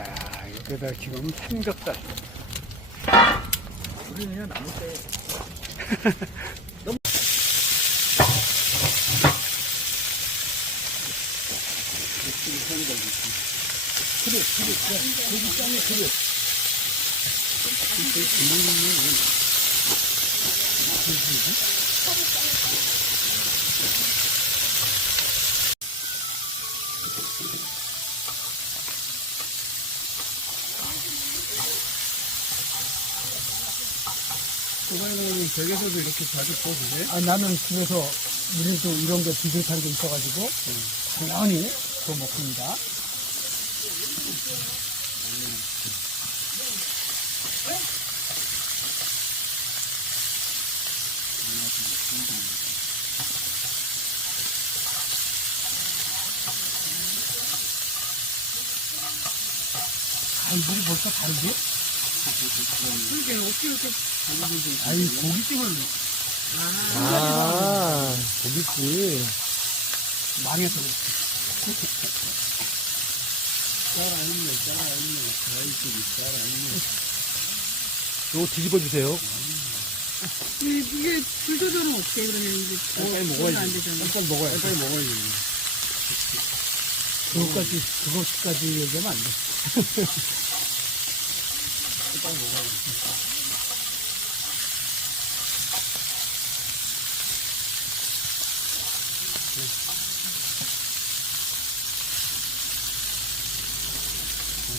이야, 여기다 지금 삼겹살. 우리는 그냥 나무 때. 소방관님 댁에서도 이렇게 자주 구워주세요? 아, 나는 집에서 우리도 이런 게 비슷한 게 있어가지고 당연히 더 먹습니다. 아, 이물이 벌써 다르지? 그러게, 어떻게 이렇게. 아이, 고깃집을 아, 고깃집. 망해서 그렇지. 요거 뒤집어 주세요. 이게 불 조절은 어떻게 그러면 이제 빨리 먹어야지. 안 되잖아. 빨리 먹어야지. 빨리 먹어야지. 그것까지 얘기하면 안 돼.